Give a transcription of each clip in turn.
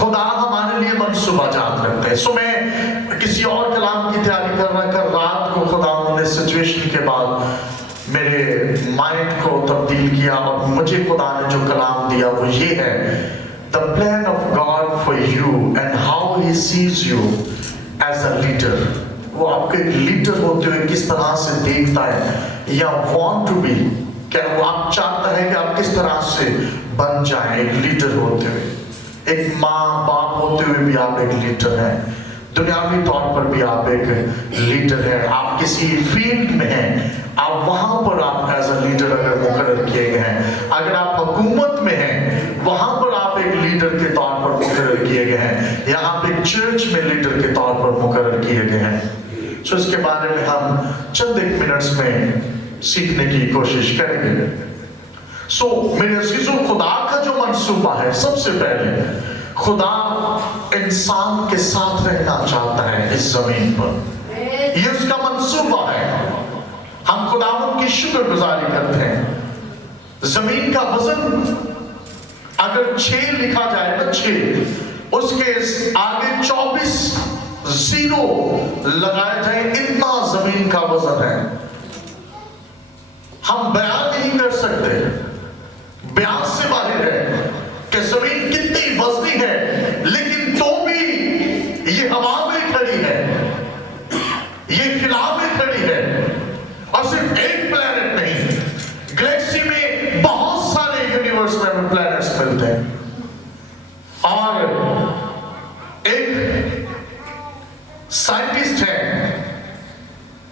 خدا ہمارے لیے منصوبہ جات رکھتے ہیں. سو میں کسی اور کلام کی تیاری کر رہا کر رات کو خدا نے سچویشن کے بعد میرے مائنڈ کو تبدیل کیا اور مجھے خدا نے جو کلام دیا وہ یہ ہے: The plan of God for you and how He sees you as a leader. وہ آپ کے لیڈر ہوتے ہوئے کس طرح سے دیکھتا ہے یا want to be، کہ وہ آپ چاہتا ہے کہ آپ کس طرح سے بن جائیں ایک لیڈر ہوتے ہوئے. ایک ماں باپ ہوتے ہوئے بھی آپ ایک لیڈر ہیں، دنیاوی طور پر بھی آپ ایک لیڈر ہیں. آپ کسی فیلڈ میں ہیں، آپ وہاں پر آپ ایز اے لیڈر اگر مقرر کیے گئے ہیں. اگر آپ حکومت میں ہیں، وہاں پر آپ ایک لیڈر کے طور پر مقرر کیے گئے ہیں، یا آپ ایک چرچ میں لیڈر کے طور پر مقرر کیے گئے ہیں. سو اس کے بارے میں ہم چند ایک منٹس میں سیکھنے کی کوشش کریں گے. سو میرے عزیزوں، خدا کا جو منصوبہ ہے، سب سے پہلے خدا انسان کے ساتھ رہنا چاہتا ہے اس زمین پر. یہ اس کا منصوبہ ہے. ہم خداوند کی شکر گزاری کرتے ہیں. زمین کا وزن اگر 6 لکھا جائے نا، 6، اس کے آگے 24 زیرو لگائے جائیں، اتنا زمین کا وزن ہے. ہم بیان نہیں کر سکتے، بیان سے باہر ہے کہ زمین کتنی وزنی ہے، لیکن تو بھی یہ ہوا میں کھڑی ہے، یہ خلا میں کھڑی ہے. اور صرف ایک پلانٹ نہیں، گلیکسی میں بہت سارے یونیورس میں ہمیں پلانٹس ملتے ہیں. اور ایک سائنٹسٹ ہے،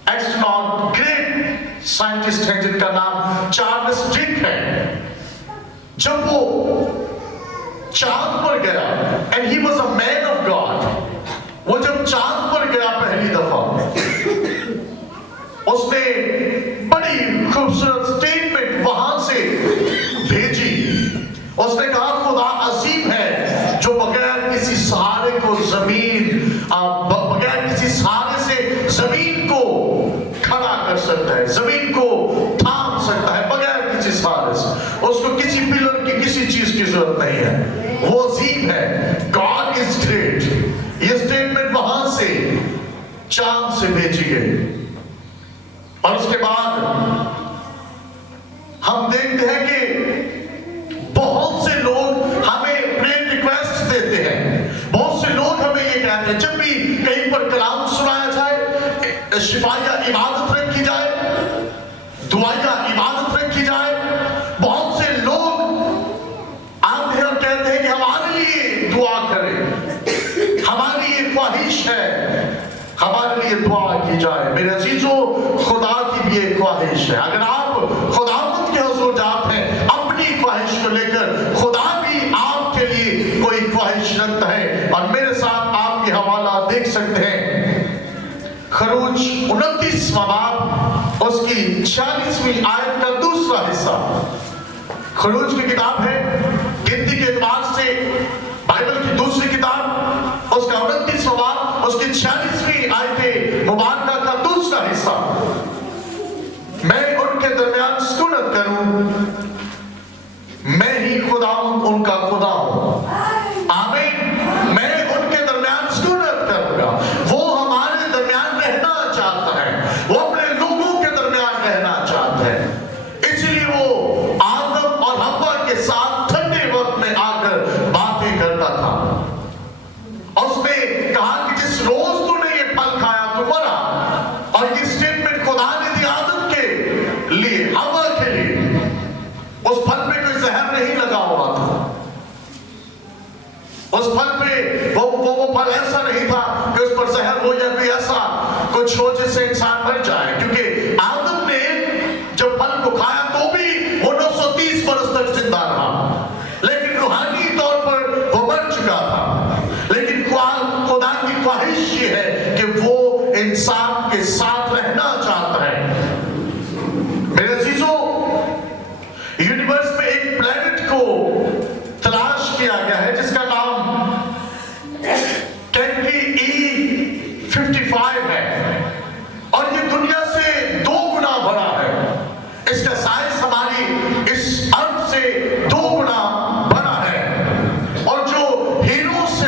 ایسٹروناٹ، گریٹ سائنٹسٹ ہے جن کا نام چارلس ڈرک ہے. جب وہ چاند پر گیا، and he was a man of God، وہ جب چاند پر گیا پہلی دفعہ، اس نے بڑی خوبصورت سٹیٹمنٹ وہاں سے بھیجی. اس نے کہا خدا عظیم ہے جو بغیر کسی سہارے کو بغیر کسی سہارے سے زمین کو کھڑا کر سکتا ہے، زمین کو تھام سکتا ہے بغیر کسی سہارے سے. اس کو کسی پلر کی، کسی چیز کی ضرورت نہیں ہے. وہ عظیم ہے. God is great. یہ سٹیٹمنٹ وہاں سے چاند سے بھیجی گئی. اور اس کے بعد ہم دیکھتے ہیں کہ بہت سے لوگ ہمیں پریئر ریکویسٹ دیتے ہیں. بہت سے لوگ ہمیں یہ کہتے ہیں جب بھی کہیں پر کلام سنایا جائے، شفائیہ عبادت رکھی جائے، دعائیہ عبادت رکھی جائے، بہت سے لوگ آتے ہیں اور کہتے ہیں کہ ہمارے لیے دعا کریں، ہماری یہ خواہش ہے، ہمارے لیے دعا کی جائے. میرے عزیزوں، خدا کی بھی ایک خواہش ہے. اگر آپ خداوند کے حضور جاتے ہیں اپنی خواہش کو لے کر، خدا بھی آپ کے لیے کوئی خواہش رکھتا ہے. اور میرے ساتھ آپ یہ حوالہ دیکھ سکتے ہیں، خروج 29واں باب، اس کی 46ویں آیت کا دوسرا حصہ. خروج کی کتاب ہے، گنتی کے اعتبار سے بائبل کی دوسری کتاب، اس کا 29واں باب، اس کی 46ویں آیت مبارکہ کا دوسرا حصہ. میں ان کے درمیان سکونت کروں، میں ہی خداوند ان کا خدا ہوں. آمین. میں ان کے درمیان سکونت کروں گا. وہ ہمارے درمیان رہنا چاہتا ہے، وہ اپنے لوگوں کے درمیان رہنا چاہتا ہے. اس لیے وہ آدم اور حوا کے ساتھ ٹھنڈے وقت میں آ کر باتیں کرتا تھا. اور اس نے کہا کہ جس روز تو نے یہ پھل کھایا تو مرا. اور یہ سٹیٹمنٹ خدا نے دی آدم کے لیے، حوا کے لیے. اس پھل پہ کوئی زہر نہیں لگا ہوا تھا. اس پھل پہ وہ پھل ایسا نہیں تھا کہ اس پر زہر ہو یا کوئی ایسا کچھ ہو جس سے انسان مر جائے. کیونکہ آدم نے جب پھل کو کھایا تو بھی وہ 930 برس تک زندہ رہا، لیکن روحانی طور پر وہ مر چکا تھا. لیکن خدا کی خواہش یہ ہے کہ وہ انسان کے ساتھ رہنا چاہتا ہے. میرے عزیزوں، یونیورس میں ایک پلانٹ کو تلاش کیا گیا ہے جس کا نام کینٹری E55 ہے، اور یہ دنیا سے 2 گنا بڑا ہے. اس کا سائز ہماری اس ارض سے 2 گنا بڑا ہے. اور جو ہیرو سے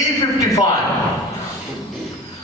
E55।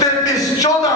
33:14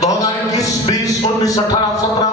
2021, 20, 19, 18, 17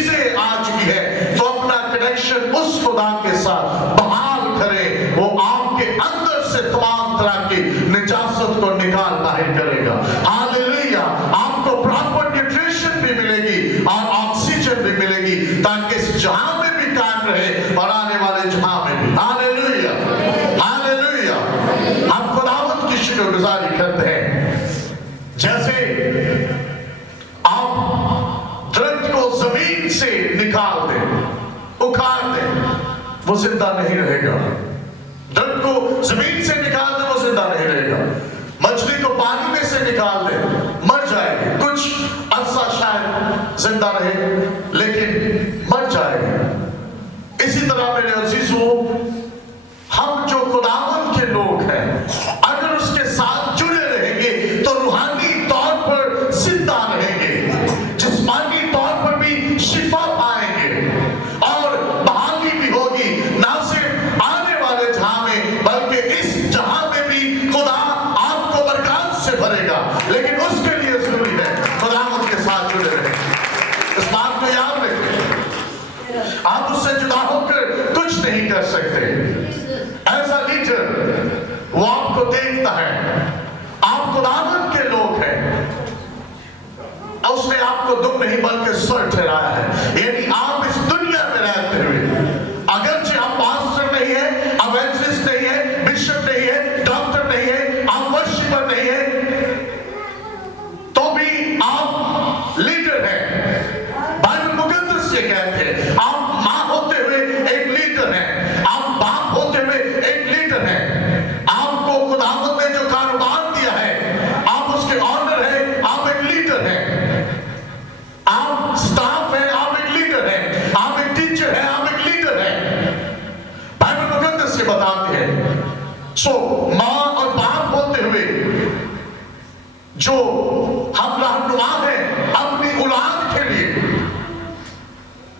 چیزیں آ چکی ہے تو اپنا کنیکشن اس خدا کے ساتھ بحال کریں، وہ آپ کے اندر سے تمام طرح کی نجاست کو نکال باہر کرے گا۔ ہاللیلویا، آپ کو پراپر نیوٹریشن بھی ملے گی اور آکسیجن بھی ملے گی تاکہ اس جہاں میں بھی قائم رہے اور آنے والے جہاں میں بھی۔ ہاللیلویا ہاللیلویا، ہم خداوند کی شکر گزاری کرتے ہیں۔ جیسے آپ درخت کو زمین سے نکال دیں، اکھاڑ دیں، وہ زندہ نہیں رہے گا۔ درخت کو زمین سے نکال دیں، وہ زندہ نہیں رہے گا۔ مچھلی کو پانی میں سے نکال دیں، مر جائے گی، کچھ عرصہ شاید زندہ رہے لیکن مر جائے گی۔ اسی طرح میرے عزیزوں، ہم جو خداوند کے لوگ ہیں اگر اس کے ساتھ جڑے رہیں گے تو روحانی طور پر زندہ رہیں گے، جسمانی طور پر بھی شفا پائیں گے اور بحالی بھی ہوگی، نہ صرف آنے والے جہاں میں بلکہ اس جہاں میں بھی خدا آپ کو برکات سے بھرے گا۔ لیکن اس کے لیے ضروری ہے خداوند کے ساتھ جڑے رہیں۔ اس بات کو یاد رکھیں، آپ اس سے جدا ہو کر کچھ نہیں کر سکتے۔ ایسا لیڈر وہ آپ کو دیکھتا ہے، آپ خداوند کے لوگ ہیں، اس نے آپ کو دم نہیں بلکہ سر ٹھہرایا ہے۔ یعنی آپ اس دنیا میں رہتے ہوئے اگرچہ آپ پاسٹر نہیں ہیں، ایونجلسٹ نہیں ہیں، بشپ نہیں ہیں، ڈاکٹر نہیں ہیں، آپ ورشپر نہیں ہیں، تو بھی آپ لیڈر ہیں۔ بائبل مقدس یہ کہتے ہیں آپ ماں ہوتے ہوئے ایک لیڈر ہیں، آپ باپ ہوتے ہوئے ایک لیڈر ہیں۔ آپ کو خداوند نے جو کاروبار دیا ہے آپ اس کے آنر ہیں، آپ ایک لیڈر ہیں۔ آپ سٹاف ہیں، آپ ایک لیڈر ہیں۔ آپ ایک ٹیچر ہیں، آپ ایک لیڈر ہیں۔ بائبل مقدس یہ بتاتے ہیں سو ماں اور باپ ہوتے ہوئے جو ہم رہنما ہیں اپنی اولاد کے لیے،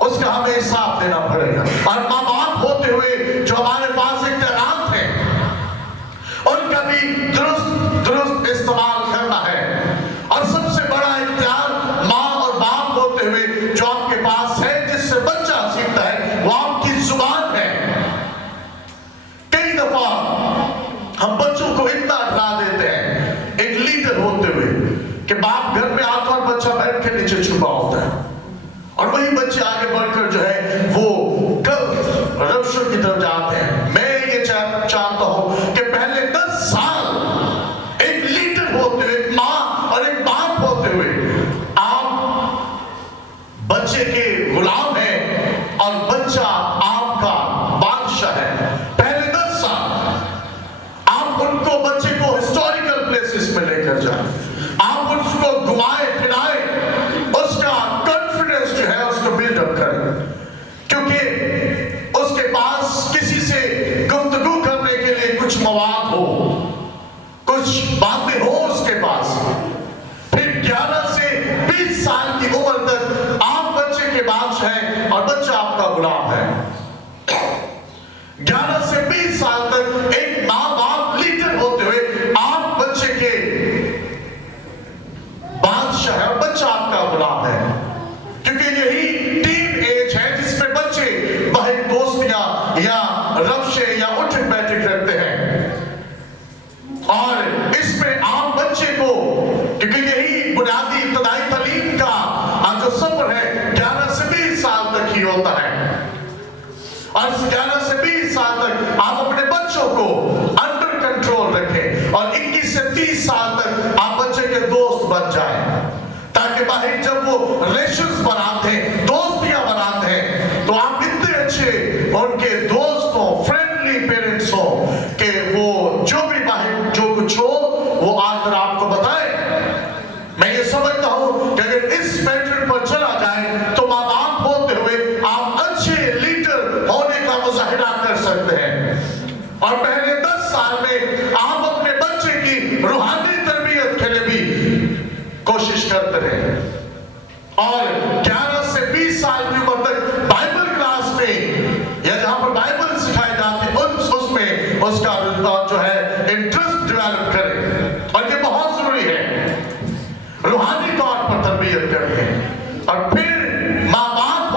اس کا ہمیں حساب دینا پڑے گا۔ اور ماں باپ ہوتے ہوئے جو ہمارے پاس اختیارات ہیں ان کا بھی درست استعمال کرنا ہے۔ اور سب سے بڑا اختیار ماں اور باپ ہوتے ہوئے جو آپ کے پاس ہے، جس سے بچہ سیکھتا ہے، وہ آپ کی زبان ہے۔ کئی دفعہ ہم بچوں کو اتنا ڈرا دیتے ہیں ایک لیڈر ہوتے ہوئے کہ باپ گھر میں آتا اور بچہ بیٹھ کے نیچے چھپا ہوتا ہے، اور وہی بچے آگے بڑھ کر جو ہے وہ رپشن کی طرف جاتے ہیں۔ میں یہ چاہتا ہوں کہ پہلے 10 سال ایک لیڈر ہوتے ہوئے، ایک ماں اور ایک باپ ہوتے ہوئے آپ بچے کے غلام ہیں اور بچہ آپ کا بادشاہ ہے۔ پہلے 10 سال آپ ان کو، بچے کو ہسٹوریکل پلیسز میں لے کر جائیں، آپ اس کو گھمائے پھرائے، اس کا کانفیڈنس جو ہے اس کو بلڈ اپ کریں، کیونکہ اس کے پاس کسی سے گفتگو کرنے کے لیے کچھ مواد ہو، کچھ باتیں ہو اس کے پاس۔ پھر 11 سے 20 سال کی عمر تک آپ بچے کے بادشاہ ہیں اور بچہ آپ کا غلام ہے۔ 11 سے 20 سال تک ایک ماں باپ لیڈر ہوتے ہوئے آپ بچے کے بادشاہ ہے اور بچہ آپ کا غلام ہے، کیونکہ یہی ٹین ایج ہے جس میں بچے باہر دوستیاں یا رفشے یا اٹھک بیٹھک کرتے ہیں، اور اس میں آپ بچے کو، کیونکہ یہی بنیادی ابتدائی تعلیم کا جو سفر ہے 11 سے 20 سال تک ہی ہوتا ہے، اور اس 11 سے 20 سال تک آپ اپنے بچوں کو انڈر کنٹرول رکھیں، اور 21 سے 30 سال تک آپ بچے کے دوست بن جائیں، تاکہ باہر جب وہ ریلیشنز بناتے ہیں، دوستیاں بناتے ہیں، تو آپ اتنے اچھے ان کے دوست ہوں، فرینڈلی پیرنٹس ہوں کہ وہ جو بھی باہر جو کچھ ہو وہ آ کر آپ کو بتائیں۔ میں یہ سمجھتا ہوں کہ اگر اس پیٹرن پر چلا جائے تو ماں باپ ہوتے ہوئے آپ اچھے لیڈر ہونے کا مظاہرہ کر سکتے ہیں، اور پہلے 10 سال میں آپ اپنے بچے کی روحانی تربیت کے لیے بھی کوشش کرتے رہیں، اور 11 سے 20 سال کی عمر تک بائبل کلاس میں یا جہاں پر بائبل سکھائی جاتی ہے اس میں اس کا جو ہے انٹرسٹ ڈیولپ کریں، اور یہ بہت ضروری ہے روحانی طور پر تربیت کریں۔ اور پھر ماں باپ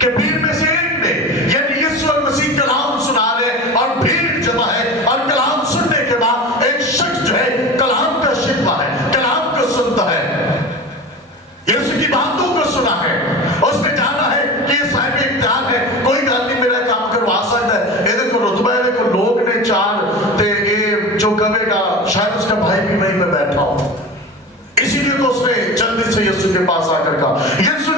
کہ بھیڑ میں سے ایک نے یعنی یسوع المسیح کلام سنا رہے اور بھیڑ جمع ہے اور کلام سننے کے بعد ایک شخص جو ہے کلام کا شکوہ ہے، کلام کو سنتا ہے، یسوع کی باتوں کو سنا ہے، اس نے جانا ہے کہ یہ صاحب اختیار ہے، کوئی گل نہیں میرا کام کروا سکتا ہے، یہ کو رتبہ ہے کو لوگ نے چار تے یہ جو کہے گا شاید اس کا بھائی بھی وہیں پہ بیٹھا ہو، اسی لیے تو اس نے جلدی سے یسوع کے پاس آ کر کہا یسوع